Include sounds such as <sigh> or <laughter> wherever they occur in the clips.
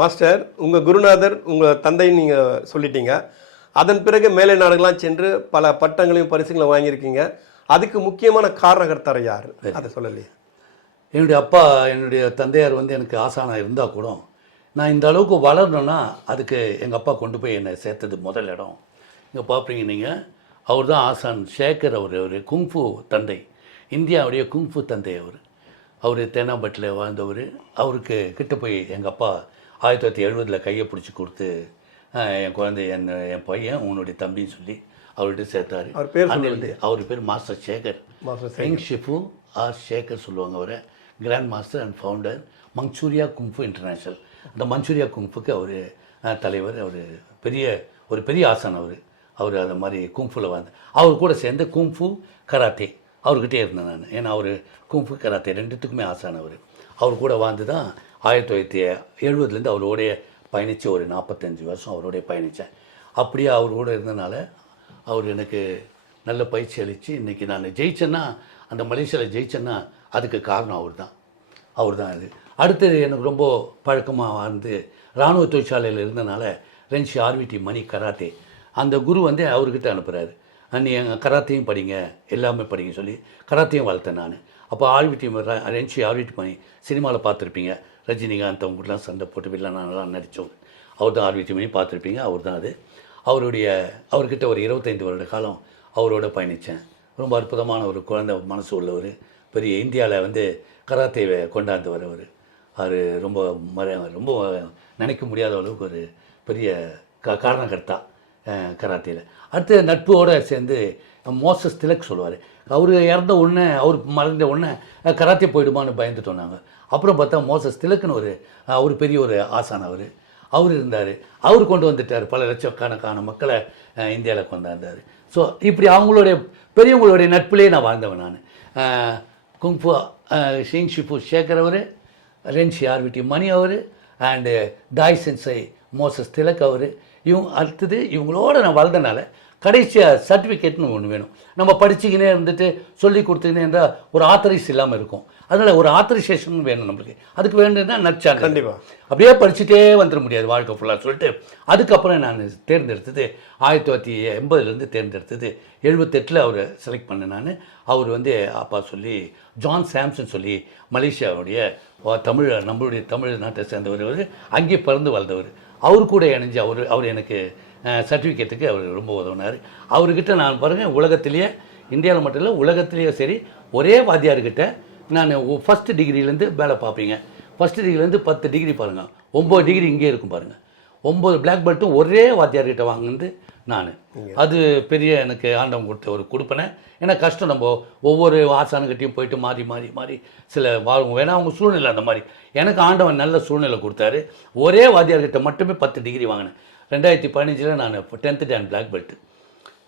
Master உங்கள் குருநாதர் உங்கள் தந்தைன்னு நீங்கள் சொல்லிட்டீங்க. அதன் பிறகு மேலை நாடுகளாம் சென்று பல பட்டங்களையும் பரிசுகளையும் வாங்கியிருக்கீங்க. அதுக்கு முக்கியமான காரணகர்த்தார் யார்? அதை சொல்லலையே. என்னுடைய அப்பா என்னுடைய தந்தையார் வந்து எனக்கு ஆசானாக இருந்தால் கூட நான் இந்த அளவுக்கு வளரணும்னா அதுக்கு எங்கள் அப்பா கொண்டு போய் என்னை சேர்த்தது முதல் இடம். இங்கே பார்ப்பீங்க நீங்கள் அவர் தான் ஆசான் சேகர் அவர் ஒரு குங்ஃபு தந்தை. இந்தியாவுடைய குங்ஃபு தந்தை அவர். அவர் தேனாம்பட்டில் வாழ்ந்தவர். அவருக்கு கிட்ட போய் எங்கள் அப்பா ஆயிரத்தி தொள்ளாயிரத்தி எழுபதில் கையை பிடிச்சி கொடுத்து "ஆஹ், என் குழந்தை என் என் பையன் உன்னுடைய தம்பின்னு சொல்லி அவர்கிட்ட சேர்த்தாரு. அவர் பேர் அவர் பேர் master Sekar. Master Feng Shifu R Shekar சொல்லுவாங்க அவரை. Grand master and founder Manchuria kung fu international அந்த மஞ்சூரியா குங்ஃபுக்கு அவர் தலைவர். அவர் பெரிய ஒரு பெரிய ஆசான் அவர். அவர் அந்த மாதிரி குங்ஃபுல வந்து அவர் கூட சேர்ந்து குங்ஃபு கராத்தே அவர்கிட்டே இருந்தேன் நான். ஏன்னா அவர் குங்ஃபு கராத்தே ரெண்டுத்துக்குமே ஆசான் அவர். அவர் கூட வாழ்ந்து தான் ஆயிரத்தி தொள்ளாயிரத்தி எழுபதுலேருந்து அவரோடைய பயணித்து ஒரு நாற்பத்தஞ்சு வருஷம் அவரோடைய பயணித்தேன் அப்படியே அவரோட இருந்தனால அவர் எனக்கு நல்ல பயிற்சி அளித்து இன்றைக்கி நான் ஜெயிச்சேன்னா அந்த மலேசியாவில் ஜெயிச்சேன்னா அதுக்கு காரணம் அவர் தான் அவர் தான் அது. அடுத்தது எனக்கு ரொம்ப பழக்கமாக வந்து இராணுவ தொழிற்சாலையில் இருந்தனால ரென்ஷி ஆர்விடி மணி கராத்தே. அந்த குரு வந்து அவர்கிட்ட அனுப்புகிறாரு நீ எங்கள் கராத்தையும் படிங்க எல்லாமே படிங்க சொல்லி கராத்தையும் வளர்த்தேன் நான். அப்போ ஆர்விடி ரென்ஷி ஆர்விடி பண்ணி சினிமாவில் பார்த்துருப்பீங்க ரஜினிகாந்த் அவங்கலாம் சண்டை போட்டு வில்லனாலாம் நடித்தோம் அவர் தான் ஆர்விடி பண்ணி பார்த்துருப்பீங்க அவர் தான் அது. அவருடைய அவர்கிட்ட ஒரு இருபத்தைந்து வருட காலம் அவரோட பயணித்தேன் ரொம்ப அற்புதமான ஒரு குழந்தை மனசு உள்ளவர். பெரிய இந்தியாவில் வந்து கராத்தேவை கொண்டாந்து வரவர் அவர் ரொம்ப மர ரொம்ப நினைக்க முடியாத அளவுக்கு ஒரு பெரிய க காரணகர்த்தா கராத்தேயில் அடுத்து நட்போடு சேர்ந்து மோசஸ் திலக் சொல்லுவார். அவர் இறந்த உடனே அவர் மறைந்த உடனே கராத்தே போயிடுமான்னு பயந்துட்டோம் நாங்கள் அப்புறம் பார்த்தா மோசஸ் திலக்குன்னு ஒரு அவர் ஒரு பெரிய ஒரு ஆசான் அவர். அவர் இருந்தார். அவர் கொண்டு வந்துட்டார். பல லட்சக்கணக்கான மக்களை இந்தியாவில் கொண்டாந்தார். ஸோ இப்படி அவங்களுடைய பெரியவங்களுடைய நட்பிலே நான் வாழ்ந்தவன் நான். குங்ஃபு ஷிங் ஷிஃபு சேகர் அவர் ரென்ஷி ஆர்விட்டி மணி அவர் அண்டு தாய் சென்சை மோசஸ் திலக் அவர். இவங்க அடுத்தது இவங்களோட நான் வளர்ந்தனால கடைசியாக சர்டிஃபிகேட்னு ஒன்று வேணும். நம்ம படிச்சுக்கினே இருந்துட்டு சொல்லி கொடுத்துக்கினே இருந்தால் ஒரு ஆத்தரைஸ் இல்லாமல் இருக்கும். அதனால் ஒரு ஆத்தரைசேஷன் வேணும் நம்மளுக்கு. அதுக்கு வேணும்னா நச்சாங்க கண்டிப்பா. அப்படியே படிச்சுட்டே வந்துட முடியாது வாழ்க்கை ஃபுல்லாக சொல்லிட்டு. அதுக்கப்புறம் நான் தேர்ந்தெடுத்தது ஆயிரத்தி தொள்ளாயிரத்தி எண்பதுலேருந்து தேர்ந்தெடுத்தது. எழுபத்தெட்டில் அவரை செலக்ட் பண்ணேன் நான். அவர் வந்து அப்பா சொல்லி ஜான் சாம்சன் சொல்லி மலேசியாவுடைய தமிழ் நம்மளுடைய தமிழ் நாட்டை சேர்ந்தவர் அவர். அங்கே பிறந்து வளர்ந்தவர். அவர் கூட இணைஞ்சு அவர் அவர் எனக்கு சர்டிஃபிகேட்டுக்கு அவர் ரொம்ப உதவினார். அவர்கிட்ட நான் பாருங்கள் உலகத்திலேயே இந்தியாவில் மட்டும் இல்லை உலகத்திலேயே சரி ஒரே வாத்தியார்கிட்ட நான் ஃபஸ்ட் டிகிரிலேருந்து வேலை பார்ப்பீங்க ஃபஸ்ட் டிகிரிலேருந்து பத்து டிகிரி பாருங்கள் ஒம்பது டிகிரி இங்கே இருக்கும் பாருங்கள் ஒம்பது பிளாக் பெல்ட்டும் ஒரே வாத்தியார்கிட்ட வாங்கினது நான். அது பெரிய எனக்கு ஆண்டவன் கொடுத்த ஒரு கொடுப்பனை. ஏன்னா கஷ்டம் நம்ம ஒவ்வொரு ஆசானுக்கிட்டையும் போயிட்டு மாறி மாறி மாறி சில வாழ்வோம். வேணா அவங்க சூழ்நிலை அந்த மாதிரி. எனக்கு ஆண்டவன் நல்ல சூழ்நிலை கொடுத்தாரு. ஒரே வாத்தியார்கிட்ட மட்டுமே பத்து டிகிரி வாங்கினேன். ரெண்டாயிரத்தி பதினஞ்சில் நான் டென்த்து டேன் பிளாக் பெல்ட்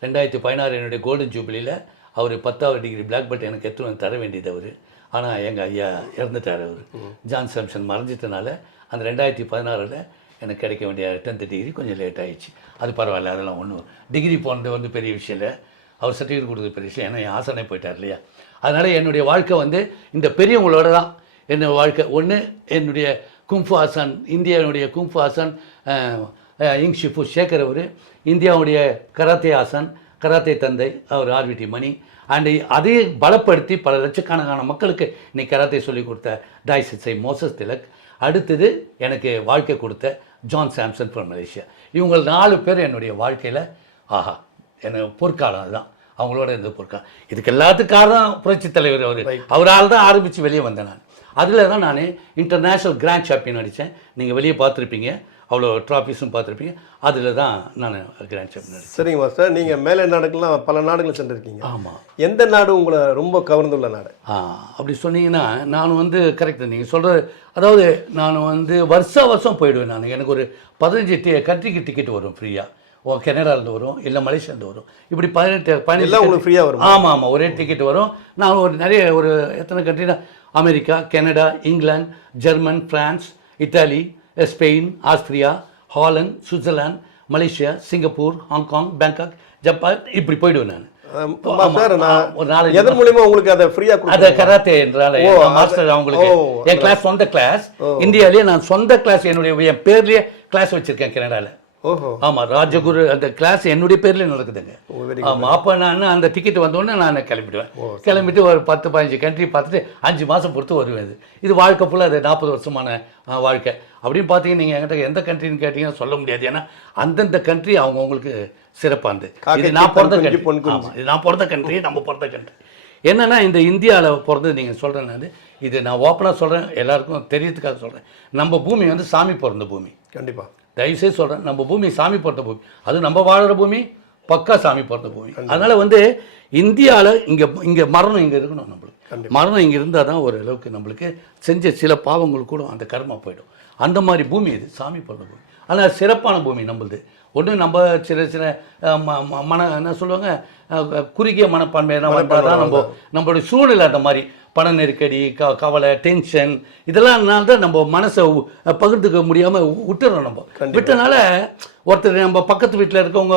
ரெண்டாயிரத்தி பதினாறு என்னுடைய கோல்டன் ஜூபிலியில் அவர் பத்தாவது டிகிரி பிளாக் பெல்ட் எனக்கு எத்தனை வந்து தர வேண்டியது அவர். ஆனால் எங்கள் ஐயா இறந்துட்டார் அவர். ஜான் சாம்சன் மறைஞ்சிட்டனால அந்த ரெண்டாயிரத்தி பதினாறில் எனக்கு கிடைக்க வேண்டிய டென்த்து டிகிரி கொஞ்சம் லேட் ஆகிடுச்சு அது பரவாயில்ல அதெல்லாம் ஒன்றும் டிகிரி போனது வந்து பெரிய விஷயம் இல்லை. அவர் சர்டிஃபிகேட் கொடுத்தது பெரிய விஷயம் ஏன்னா என் ஆசனே போயிட்டார் இல்லையா? அதனால் என்னுடைய வாழ்க்கை வந்து இந்த பெரியவங்களோட தான். என்னோடய வாழ்க்கை ஒன்று என்னுடைய கும்ஃபு ஆசான் இந்தியாவினுடைய கும்ஃபு ஆசான் இங் ஷிஃபு சேகர் அவர் இந்தியாவுடைய கராத்தே ஆசான் கராத்தே தந்தை அவர் ஆர்விடி மணி. அண்ட் அதை பலப்படுத்தி பல லட்சக்கணக்கான மக்களுக்கு இன்னைக்கு கராத்தே சொல்லிக் கொடுத்த டாய் சிட்ஸை மோசஸ் திலக். அடுத்தது எனக்கு வாழ்க்கை கொடுத்த ஜான் சாம்சன் ஃப்ரம் மலேசியா. இவங்க நாலு பேர் என்னுடைய வாழ்க்கையில் ஆஹா எனக்கு பொற்காலம் அதுதான். அவங்களோட இருந்த பொற்காலம். இதுக்கு எல்லாத்துக்கும் காரணம் புரட்சி தலைவர் அவர். அவரால் தான் ஆரம்பித்து வெளியே வந்தேன் நான். அதில் தான் நான் இன்டர்நேஷ்னல் கிராண்ட் சாம்பியன் அடித்தேன் நீங்கள் வெளியே பார்த்துருப்பீங்க. அவ்வளோ ட்ராஃபிஸும் பார்த்துருப்பீங்க. அதில் தான் நான் கிராண்ட் சாம்பியன் சரிங்க மாஸ்டர். நீங்கள் மேலை நாடுகள்லாம் பல நாடுகள் சென்றிருக்கீங்க. ஆமாம் எந்த நாடு உங்களை ரொம்ப கவர்ந்துள்ள நாடு? ஆ அப்படி சொன்னீங்கன்னா நான் வந்து கரெக்ட் நீங்கள் சொல்கிற அதாவது நான் வந்து வருஷா வருஷம் போயிடுவேன் நான். எனக்கு ஒரு பதினஞ்சு டி கண்ட்ரிக்கு டிக்கெட் வரும் ஃப்ரீயாக ஓ கனடாலேருந்து வரும் இல்லை மலேசியாலேருந்து வரும். இப்படி பதினெட்டு பதினஞ்சு எல்லாம் உங்களுக்கு ஃப்ரீயாக வரும்? ஆமாம் ஆமாம் ஒரே டிக்கெட் வரும். நான் ஒரு நிறைய ஒரு எத்தனை கண்ட்ரினா America Canada England German France Italy Spain Austria Holland Switzerland Malaysia Singapore Hong Kong Bangkok Japan இப்படி போயிடுவேன் நான். எதன் மூலியமா உங்களுக்கு அதை ஃப்ரீயா அத கராத்தே என்றால மாஸ்டர் அவங்களுக்கு என் கிளாஸ் சொந்த கிளாஸ் இந்தியாலயே நான் சொந்த கிளாஸ் என்னுடைய என் பேர்லயே கிளாஸ் வச்சிருக்கேன் கனடால. ஓஹோ. ஆமா ராஜகுரு அந்த கிளாஸ் என்னுடைய பேர்ல நடக்குதுங்க. ஓ, very ஆமா அப்ப நான் அந்த டிக்கெட் வந்தோடனே நான் கிளம்பிடுவேன். கிளம்பிட்டு ஒரு பத்து பதினஞ்சு கண்ட்ரி பார்த்துட்டு அஞ்சு மாசம் பொறுத்து வருவேன் இது இது வாழ்க்கை ஃபுல்லாக அது நாற்பது வருஷமான வாழ்க்கை. அப்படின்னு பார்த்தீங்கன்னா நீங்க என்கிட்ட எந்த கண்ட்ரின்னு கேட்டீங்கன்னா சொல்ல முடியாது. ஏன்னா அந்தந்த கண்ட்ரி அவங்கவுங்களுக்கு சிறப்பானது. இது நான் பிறந்த கண்ட்ரி இது நான் பிறந்த கண்ட்ரி நம்ம பிறந்த கண்ட்ரி என்னன்னா இந்த இந்தியாவில் பிறந்தது நீங்கள் சொல்கிறேன் நான். இது நான் ஓப்பனாக சொல்கிறேன் எல்லாருக்கும் தெரியறதுக்காக சொல்கிறேன் நம்ம பூமி வந்து சாமி பிறந்த பூமி. கண்டிப்பா. தயவுசெய்து சொல்கிறேன் நம்ம பூமி சாமி பிறந்த பூமி. அது நம்ம வாழுற பூமி பக்கா சாமி பிறந்த பூமி. அதனால வந்து இந்தியாவில் இங்கே இங்கே மரணம் இங்கே இருக்கணும் நம்மளுக்கு. மரணம் இங்கே இருந்தால் தான் ஒரு அளவுக்கு நம்மளுக்கு செஞ்ச சில பாவங்கள் கூட அந்த கர்மா போயிடும். அந்த மாதிரி பூமி இது சாமி பிறந்த பூமி. ஆனால் சிறப்பான பூமி நம்மளுது. ஒன்று நம்ம ம- ம- மன என்ன சொல்லுவாங்க குறுகிய மனப்பான்மையெல்லாம் வந்தால் தான் நம்ம நம்மளுடைய சூழ்நிலை அந்த மாதிரி. பண நெருக்கடி க கவலை டென்ஷன் இதெல்லாம் தான் நம்ம மனசை பகிர்ந்துக்க முடியாமல் விட்டுறோம் நம்ம. விட்டனால ஒருத்தர் நம்ம பக்கத்து வீட்டில் இருக்கவங்க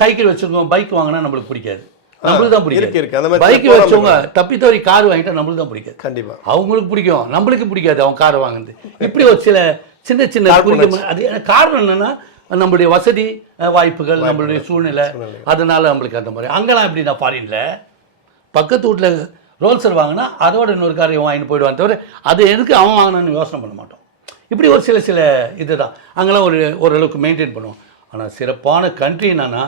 சைக்கிள் வச்சுருக்கோங்க பைக் வாங்கினா நம்மளுக்கு பிடிக்காது. நம்மளுக்கு தான் மாதிரி பைக் வச்சவங்க தப்பி தவறி கார் வாங்கிட்டா நம்மளுக்கு தான் பிடிக்காது. கண்டிப்பா. அவங்களுக்கு பிடிக்கும். நம்மளுக்கு பிடிக்காது அவங்க கார் வாங்குறது. இப்படி ஒரு சில சின்ன சின்ன அது காரணம் என்னன்னா நம்மளுடைய வசதி வாய்ப்புகள் நம்மளுடைய சூழ்நிலை. அதனால நம்மளுக்கு அந்த மாதிரி. அங்கெல்லாம் எப்படி நான் ஃபாரின்ல பக்கத்து வீட்டில் ரோல்சர் வாங்கினா அதோட இன்னொரு காரையும் வாங்கிட்டு போயிடுவான் தவிர அது எதுக்கு அவன் வாங்கினான்னு யோசனை பண்ண மாட்டோம். இப்படி ஒரு சில சில இதுதான். அங்கெல்லாம் ஒரு ஓரளவுக்கு மெயின்டைன் பண்ணுவோம். ஆனால் சிறப்பான கண்ட்ரி என்னன்னா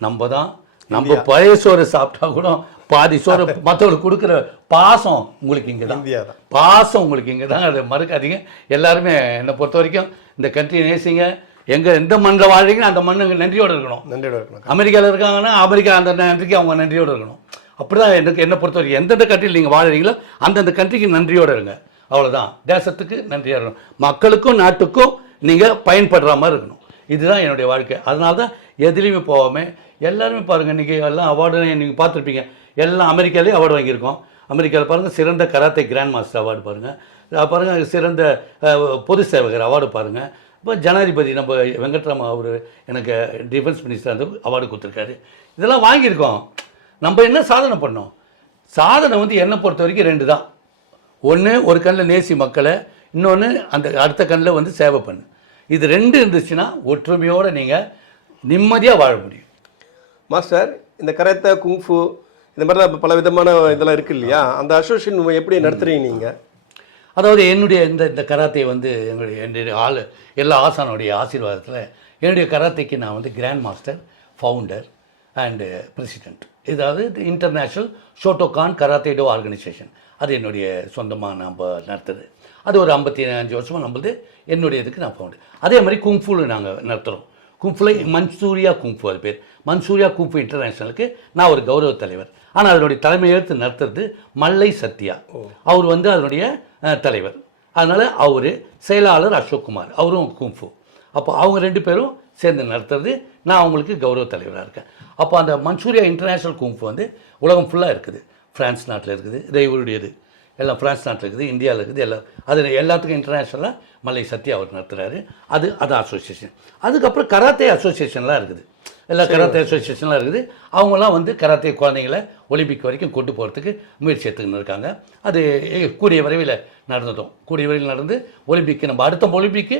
நம்ம தான் நம்ம பழைய சோறு சாப்பிட்டா கூட பாதி சோறு <laughs> மற்றவங்களுக்கு கொடுக்குற பாசம் உங்களுக்கு இங்கே தான் தான். பாசம் உங்களுக்கு இங்கே தான் அதை மறுக்காதீங்க. எல்லாருமே என்னை பொறுத்த வரைக்கும் இந்த கண்ட்ரியை நேசிங்க. எங்கே எந்த மண்ணில் வாழ்றீங்களோ அந்த மண்ணுங்க நன்றியோடு இருக்கணும். நன்றியோட இருக்கணும். அமெரிக்காவில் இருக்காங்கன்னா அமெரிக்கா அந்த நன்றிக்கு அவங்க நன்றியோடு இருக்கணும். அப்படிதான் எனக்கு என்னை பொறுத்த வரைக்கும் எந்தெந்த கண்ட்ரியில் நீங்கள் வாழுறீங்களோ அந்தந்த கண்ட்ரிக்கு நன்றியோடு இருங்க. அவ்வளவுதான். தேசத்துக்கு நன்றியாக இருக்கணும். மக்களுக்கும் நாட்டுக்கும் நீங்கள் பயன்படுற மாதிரி இருக்கணும். இதுதான் என்னுடைய வாழ்க்கை. அதனால தான் எதுலேயுமே போகாமல் எல்லாருமே பாருங்கள் இன்றைக்கி எல்லாம் அவார்டு நீங்கள் பார்த்துருப்பீங்க. எல்லாம் அமெரிக்காலே அவார்டு வாங்கியிருக்கோம். அமெரிக்காவில் பாருங்கள் சிறந்த கராத்தே கிராண்ட் மாஸ்டர் அவார்டு பாருங்கள் பாருங்கள் சிறந்த பொது சேவகர் அவார்டு பாருங்கள் இப்போ ஜனாதிபதி நம்ம வெங்கட்ராம அவர் எனக்கு டிஃபென்ஸ் மினிஸ்டர் அந்த அவார்டு கொடுத்துருக்காரு. இதெல்லாம் வாங்கியிருக்கோம். நம்ம என்ன சாதனை பண்ணோம்? சாதனை வந்து என்னை பொறுத்த வரைக்கும் ரெண்டு தான். ஒன்று ஒரு கண்ணில் நேசி மக்களை இன்னொன்று அந்த அடுத்த கண்ணில் வந்து சேவை பண்ணு. இது ரெண்டு இருந்துச்சுன்னா ஒற்றுமையோடு நீங்கள் நிம்மதியாக வாழ முடியும். மாஸ்டர் இந்த கராத்தே குங்ஃபு இந்த மாதிரி பல விதமான இதெல்லாம் இருக்கு இல்லையா? அந்த அசோசியேஷன் எப்படி நடத்துறீங்க நீங்க? அதாவது என்னுடைய இந்த இந்த கராத்தே வந்து எங்களுடைய என்னுடைய ஆள் எல்லா ஆசானுடைய ஆசீர்வாதத்தில் என்னுடைய கராத்தேக்கு நான் வந்து grand master founder and president இதாவது international Shotokan karate do organisation அது என்னுடைய சொந்தமாக நம்ம நடத்துது அது ஒரு ஐம்பத்தி அஞ்சு வருஷமாக நம்மளது என்னுடைய இதுக்கு நான் ஃபவுண்டர் அதே மாதிரி குங்ஃபுல நாங்கள் நடத்துகிறோம் குங்ஃபுல மன்சூரியா குங்ஃபு அது பேர். மன்சூரியா குங்ஃபு இன்டர்நேஷனலுக்கு நான் ஒரு கௌரவ தலைவர். ஆனால் அதனுடைய தலைமையேற்று நடத்துறது மல்லை சத்யா. அவர் வந்து அதனுடைய தலைவர். அதனால் அவர் செயலாளர் அசோக்குமார். அவரும் கும்ஃபு. அப்போ அவங்க ரெண்டு பேரும் சேர்ந்து நடத்துறது நான் அவங்களுக்கு கௌரவ தலைவராக இருக்கேன். அப்போ அந்த மன்சூரியா இன்டர்நேஷ்னல் கும்ஃபு வந்து உலகம் ஃபுல்லாக இருக்குது. ஃப்ரான்ஸ் நாட்டில் இருக்குது இதை. இவருடையது எல்லாம் ஃப்ரான்ஸ் நாட்டில் இருக்குது இந்தியாவில் இருக்குது எல்லாம் அது எல்லாத்துக்கும் இன்டர்நேஷ்னலாக மலை சத்யா அவர் நடத்துகிறாரு அது அது அசோசியேஷன் அதுக்கப்புறம் கராத்தே அசோசியேஷன்லாம் இருக்குது. எல்லா கராத்தே அசோசியேஷன்லாம் இருக்குது. அவங்களாம் வந்து கராத்தே குழந்தைங்களை ஒலிம்பிக் வரைக்கும் கொண்டு போகிறதுக்கு முயற்சி எடுத்துக்கின்னு இருக்காங்க. அது கூடிய விரைவில் நடந்துட்டோம் கூடிய விரைவில் நடந்து ஒலிம்பிக்கு நம்ம அடுத்த ஒலிம்பிக்கு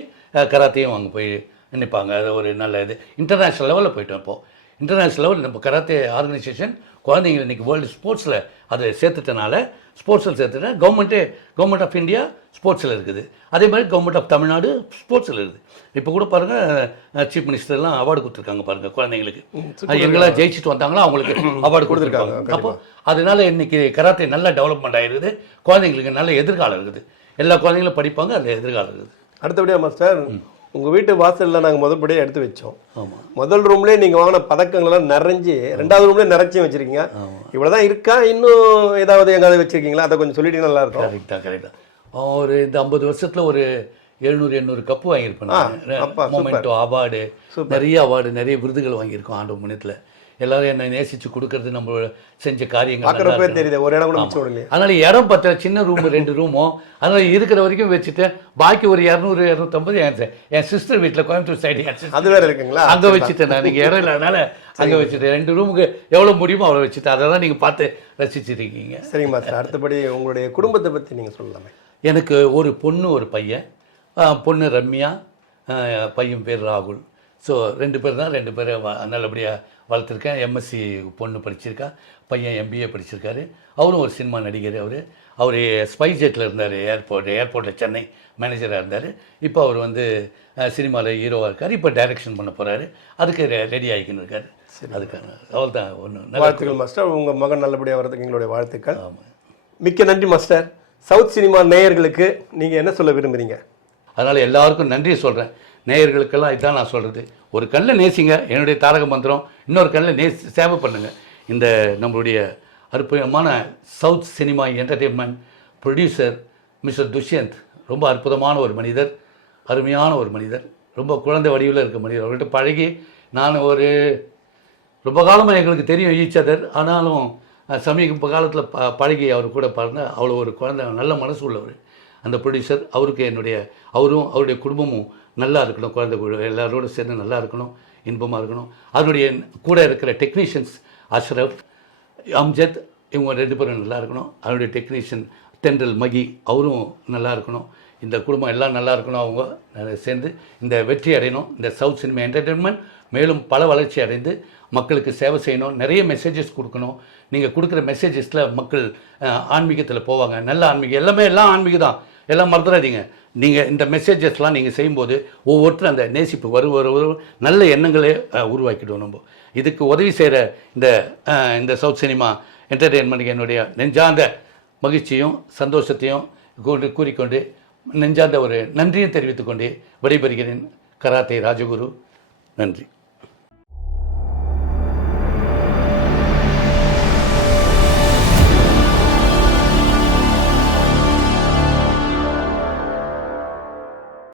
கராத்தேயும் அங்கே போய் நினைப்பாங்க அது ஒரு நல்ல இது. இன்டர்நேஷ்னல் லெவலில் போயிட்டோம் இப்போது இன்டர்நேஷ்னல் லெவல் நம்ம கராத்தே ஆர்கனைசேஷன் குழந்தைங்க இன்றைக்கி வேர்ல்டு ஸ்போர்ட்ஸில் அதை சேர்த்துட்டனால ஸ்போர்ட்ஸில் சேர்த்துட்டா கவர்மெண்ட்டே கவர்மெண்ட் ஆஃப் இந்தியா ஸ்போர்ட்ஸில் இருக்குது. அதே மாதிரி கவர்மெண்ட் ஆஃப் தமிழ்நாடு ஸ்போர்ட்ஸில் இருக்குது. இப்போ கூட பாருங்கள் சீஃப் மினிஸ்டர்லாம் அவார்டு கொடுத்துருக்காங்க பாருங்கள் குழந்தைங்களுக்கு. அது எங்கெல்லாம் ஜெயிச்சுட்டு வந்தாங்களோ அவங்களுக்கு அவார்டு கொடுத்துருக்காங்க. அப்போ அதனால இன்னைக்கு கராத்தே நல்லா டெவலப்மெண்ட் ஆயிருக்குது. குழந்தைங்களுக்கு நல்ல எதிர்காலம் இருக்குது. எல்லா குழந்தைங்களும் படிப்பாங்க அதில் எதிர்காலம் இருக்குது. அடுத்தபடியா மாஸ்டர் உங்க வீட்டு வாசல்ல நாங்க முதல்படியா எடுத்து வச்சோம். முதல் ரூம்லயே நீங்க வாங்கின பதக்கங்கள் எல்லாம் நிறைஞ்சு ரெண்டாவது ரூம்லயே நிறைச்சும் வச்சிருக்கீங்க. இவ்வளவுதான் இருக்கா? இன்னும் ஏதாவது எங்காவது வச்சிருக்கீங்களா? அதை கொஞ்சம் சொல்லிட்டீங்கன்னா நல்லா இருக்கும் கரெக்ட் தான் கரெக்ட் தான் ஒரு இந்த ஐம்பது வருஷத்துல ஒரு எழுநூறு எண்ணூறு கப்பு வாங்கியிருப்பேன் மொமெண்டோ அவார்டு நிறைய அவார்டு நிறைய விருதுகள் வாங்கியிருக்கோம் ஆண்டு முன்னத்தில் எல்லாரும் என்னை நேசித்து கொடுக்கறது நம்ம செஞ்ச காரியங்கள். தெரியுது ஒரு இடம் கூட அதனால இடம் பத்தல சின்ன ரூம் ரெண்டு ரூமும் அதனால இருக்கிற வரைக்கும் வச்சுட்டேன் பாக்கி ஒரு இரநூறு இரநூத்தம்பது என் என் சிஸ்டர் வீட்டில் கோயம்புத்தூர் சைடு அது வேற இருக்குங்களா? அங்க வச்சுட்டேன் நான். நீங்க இடம் இல்லாதனால அங்க வச்சுட்டேன். ரெண்டு ரூமுக்கு எவ்வளவு முடியுமோ அவ்வளோ வச்சுட்டேன். அதை தான் நீங்க பார்த்து ரசிச்சிருக்கீங்க. சரிங்க மாஸ்டர் அடுத்தபடி உங்களுடைய குடும்பத்தை பத்தி நீங்க சொல்லலாமே. எனக்கு ஒரு பொண்ணு ஒரு பையன். பொண்ணு ரம்யா. பையன் பேர் ராகுல். ஸோ ரெண்டு பேர் தான் ரெண்டு பேரை வ- நல்லபடியாக வளர்த்துருக்கேன். எம்எஸ்சி பொண்ணு படிச்சிருக்கா பையன் எம்பிஏ படிச்சிருக்காரு. அவரும் ஒரு சினிமா நடிகர் அவர். அவர் ஸ்பைஸ் இருந்தார் ஏர்போர்ட் ஏர்போர்ட்டில் சென்னை மேனேஜராக இருந்தார். இப்போ அவர் வந்து சினிமாவில் ஹீரோவாக இருக்கார். இப்போ டைரக்ஷன் பண்ண போகிறாரு அதுக்கு ரெடி ஆகிக்கின்னு இருக்காரு. அதுக்கான அவள் தான் ஒன்று நல்ல வாழ்த்துக்கள் மாஸ்டர் உங்க மகன் நல்லபடியா வர்றதுக்கு எங்களுடைய வாழ்த்துக்கள். ஆமாம் மிக்க நன்றி மாஸ்டர் சவுத் சினிமா நேயர்களுக்கு நீங்க என்ன சொல்ல விரும்புறீங்க? அதனால் எல்லாருக்கும் நன்றி சொல்கிறேன் நேயர்களுக்கெல்லாம் இதுதான் நான் சொல்கிறது ஒரு கண்ணில் நேசிங்க என்னுடைய தாரக மந்திரம். இன்னொரு கண்ணில் நேசி சேவை பண்ணுங்கள் இந்த நம்மளுடைய அற்புதமான south cinema entertainment producer mister Dushyant ரொம்ப அற்புதமான ஒரு மனிதர் அருமையான ஒரு மனிதர் ரொம்ப குழந்தை வடிவில் இருக்க மனிதர். அவர்கிட்ட பழகி நான் ஒரு ரொம்ப காலமாக எங்களுக்கு தெரியும் ஈச் அதர் ஆனாலும் சமீப காலத்தில் ப பழகி அவர் கூட பறந்த அவ்வளோ ஒரு குழந்தை நல்ல மனசு உள்ளவர். அந்த ப்ரொடியூசர் அவருக்கு என்னுடைய அவரும் அவருடைய குடும்பமும் நல்லா இருக்கணும். குழந்தை எல்லாரோடு சேர்ந்து நல்லா இருக்கணும் இன்பமாக இருக்கணும். அதனுடைய கூட இருக்கிற டெக்னீஷியன்ஸ் அஷ்ரஃப் அம்ஜத் இவங்க ரெண்டு பேரும் நல்லா இருக்கணும். அவருடைய டெக்னீஷியன் தென்றல் மகி அவரும் நல்லா இருக்கணும். இந்த குடும்பம் எல்லாம் நல்லா இருக்கணும் அவங்க. சேர்ந்து இந்த வெற்றி அடையணும். இந்த சவுத் சினிமா என்டர்டெயின்மெண்ட் மேலும் பல வளர்ச்சி அடைந்து மக்களுக்கு சேவை செய்யணும். நிறைய மெசேஜஸ் கொடுக்கணும். நீங்கள் கொடுக்குற மெசேஜஸில் மக்கள் ஆன்மீகத்தில் போவாங்க. நல்ல ஆன்மீகம். எல்லாமே எல்லாம் ஆன்மீகம் தான். எல்லாம் மறந்துடாதீங்க. நீங்கள் இந்த மெசேஜஸ்லாம் நீங்கள் செய்யும்போது ஒவ்வொருத்தரும் அந்த நேசிப்பு வரும் வரும் வரும் நல்ல எண்ணங்களே உருவாக்கிடுவோம் நம்ம. இதுக்கு உதவி செய்கிற இந்த இந்த சவுத் சினிமா என்டர்டெயின்மெண்ட்டுக்கு என்னுடைய நெஞ்சார்ந்த மகிழ்ச்சியும் சந்தோஷத்தையும் கூறி கூறிக்கொண்டு நெஞ்சார்ந்த ஒரு நன்றியை தெரிவித்துக்கொண்டே விடைபெறுகிறேன். கராத்தே ராஜகுரு. நன்றி.